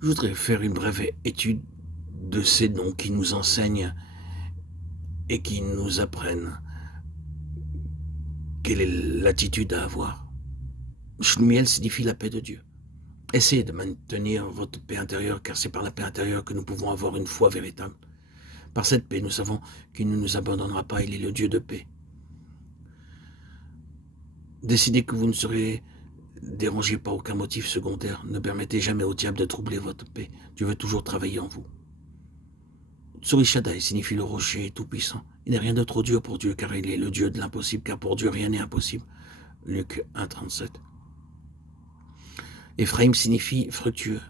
Je voudrais faire une brève étude de ces noms qui nous enseignent et qui nous apprennent quelle est l'attitude à avoir. Shlumiel signifie la paix de Dieu. Essayez de maintenir votre paix intérieure, car c'est par la paix intérieure que nous pouvons avoir une foi véritable. Par cette paix, nous savons qu'il ne nous abandonnera pas, il est le Dieu de paix. Décidez que vous ne serez dérangé par aucun motif secondaire. Ne permettez jamais au diable de troubler votre paix. Dieu veut toujours travailler en vous. Tsurishadai signifie le rocher tout-puissant. Il n'est rien de trop dur pour Dieu, car il est le Dieu de l'impossible, car pour Dieu rien n'est impossible. Luc 1,37. Éphraïm signifie fructueux.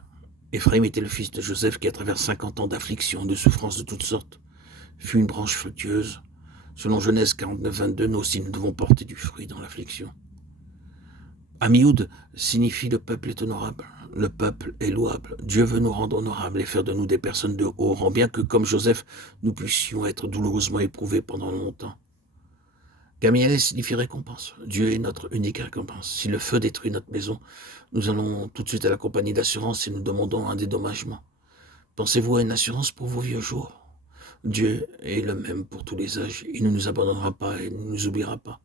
Éphraïm était le fils de Joseph qui, à travers 50 ans d'affliction, de souffrances de toutes sortes, fut une branche fructueuse. Selon Genèse 49, 22, nous aussi nous devons porter du fruit dans l'affliction. Amioud signifie le peuple est honorable. Le peuple est louable. Dieu veut nous rendre honorables et faire de nous des personnes de haut rang, bien que, comme Joseph, nous puissions être douloureusement éprouvés pendant longtemps. Gamiel signifie récompense. Dieu est notre unique récompense. Si le feu détruit notre maison, nous allons tout de suite à la compagnie d'assurance et nous demandons un dédommagement. Pensez-vous à une assurance pour vos vieux jours? Dieu est le même pour tous les âges. Il ne nous abandonnera pas et ne nous oubliera pas.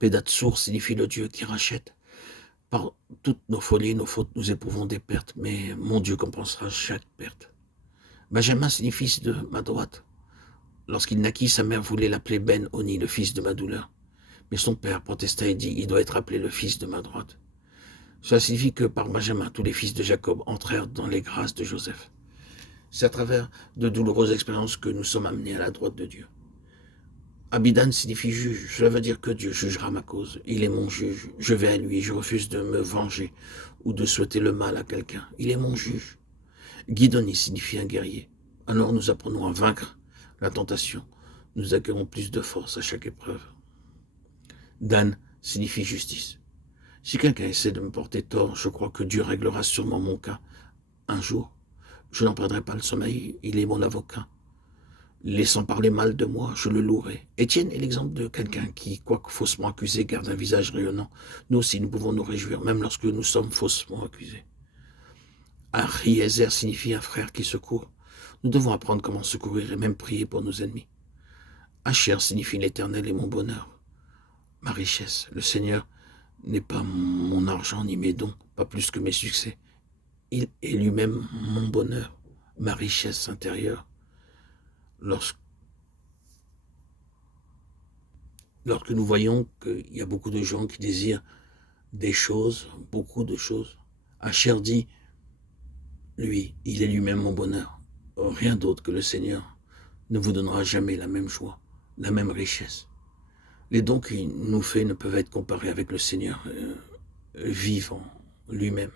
Pédatsour signifie le Dieu qui rachète. Par toutes nos folies, nos fautes, nous éprouvons des pertes, mais mon Dieu compensera chaque perte. Benjamin signifie fils de ma droite. Lorsqu'il naquit, sa mère voulait l'appeler Ben Oni, le fils de ma douleur. Mais son père protesta et dit, il doit être appelé le fils de ma droite. Cela signifie que par Benjamin, tous les fils de Jacob entrèrent dans les grâces de Joseph. C'est à travers de douloureuses expériences que nous sommes amenés à la droite de Dieu. Abidan signifie juge, cela veut dire que Dieu jugera ma cause. Il est mon juge, je vais à lui, je refuse de me venger ou de souhaiter le mal à quelqu'un. Il est mon juge. Guidoni signifie un guerrier. Alors nous apprenons à vaincre la tentation. Nous acquérons plus de force à chaque épreuve. Dan signifie justice. Si quelqu'un essaie de me porter tort, je crois que Dieu réglera sûrement mon cas. Un jour, je n'en perdrai pas le sommeil, il est mon avocat. Laissant parler mal de moi, je le louerai. Étienne est l'exemple de quelqu'un qui, quoique faussement accusé, garde un visage rayonnant. Nous aussi, nous pouvons nous réjouir, même lorsque nous sommes faussement accusés. Ahiezer signifie un frère qui secourt. Nous devons apprendre comment secourir et même prier pour nos ennemis. Asher signifie l'éternel et mon bonheur. Ma richesse, le Seigneur n'est pas mon argent ni mes dons, pas plus que mes succès. Il est lui-même mon bonheur, ma richesse intérieure. Lorsque nous voyons qu'il y a beaucoup de gens qui désirent des choses, beaucoup de choses, Asher dit, lui, il est lui-même mon bonheur. Rien d'autre que le Seigneur ne vous donnera jamais la même joie, la même richesse. Les dons qu'il nous fait ne peuvent être comparés avec le Seigneur vivant lui-même.